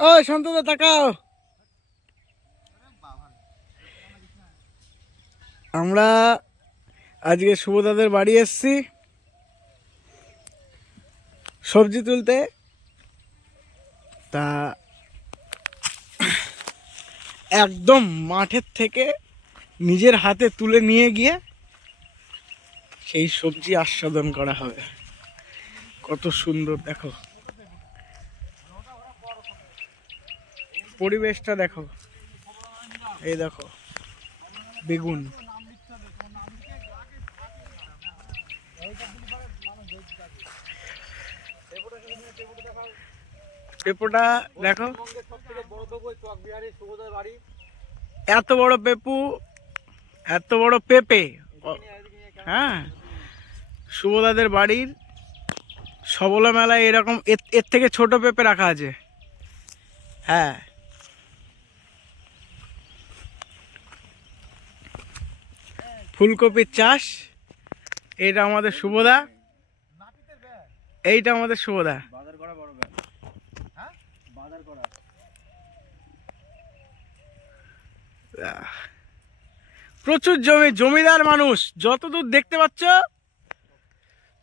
ও সন্তদা তাকাও। আমরা আজকে শুভদাদের বাড়ি এসছি। সবজি তুলতে। তা একদম মাঠের থেকে নিজের হাতে তুলে নিয়ে গিয়ে সেই সবজি আস্বাদন করা হবে। কত সুন্দর, দেখো। পরিবেশটা দেখো। এই দেখো, বেগুন। পেঁপোটা দেখো। এত বড় পেপু, এত বড় পেঁপে। হ্যাঁ শুভদাদের বাড়ির সবলা মেলায় এরকম, এর এর থেকে ছোট পেঁপে রাখা আছে। হ্যাঁ। ফুলকপির চাষ এটা আমাদের শুভদা এইটা আমাদের শুভদা। প্রচুর জমি, জমিদার মানুষ, যতদূর দেখতে পাচ্ছ,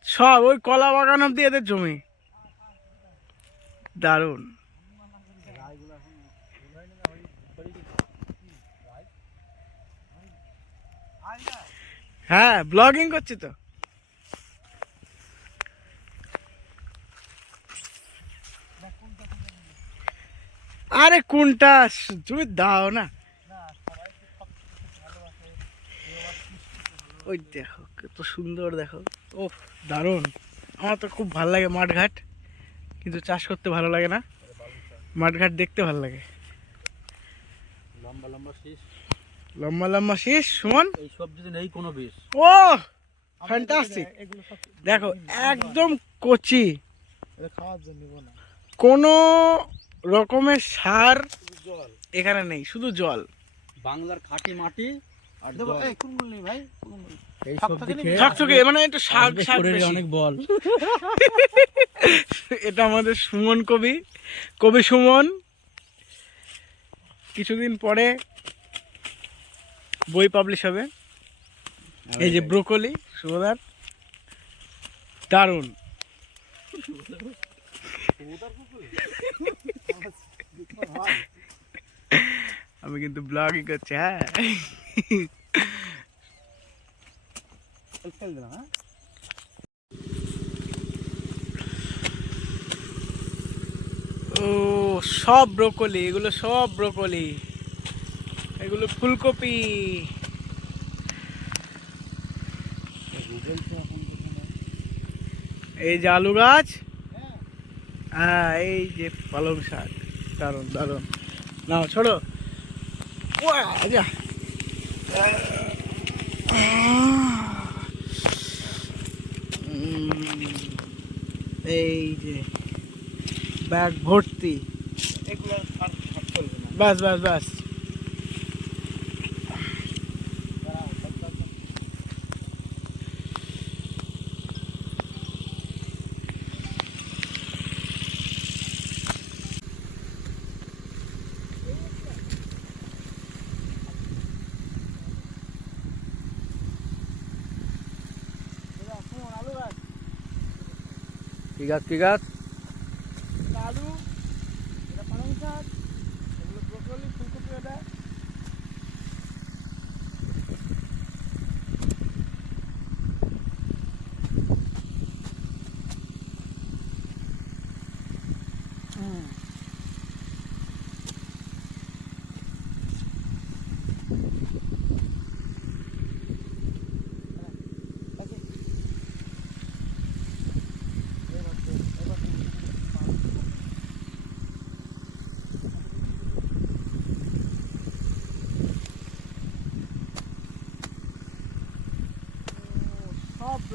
সব ওই কলা বাগান অব্দি এদের জমি। দারুণ। হ্যাঁ ব্লগিং করছি তো। আরে কোনটা? তুমি দাও না। ওই দেখো, কত সুন্দর দেখো। ও, দারুণ। আমার তো খুব ভালো লাগে মাঠঘাট, কিন্তু চাষ করতে ভালো লাগে না। মাঠঘাট দেখতে ভালো লাগে। লম্বা লম্বা শীষ। লম্বা লম্বা শীষ সুমন। এই সবজিতে নেই কোনো বিষ। ও ফ্যান্টাস্টিক দেখো একদম কচি। খাওয়ার জন্য কোনো রকমের সার জল এখানে নেই শুধু জল। বাংলার খাঁটি মাটি আর ভাই মানে একটু শাক শাক অনেক বল। এটা আমাদের সুমন কবি কবি সুমন। কিছুদিন পরে বই পাবলিশ হবে। এই যে ব্রোকলি, সুভদার। দারুণ। আমি কিন্তু ব্লগই করছি হ্যাঁ। ও, সব ব্রোকলি, এগুলো সব ব্রোকলি। এগুলো ফুলকপি। এই যে আলু গাছ? হ্যাঁ এই যে পালং শাক। দারুণ দারুণ। নাও ছোড়ো যা এই যে ব্যাগ ভর্তি। এগুলো আর আর কি গাছ কি গাছ? আলু এটা পালং শাক এগুলো ব্রোকলি ফুলকপি এটা।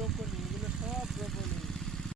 সব ব্রোকলি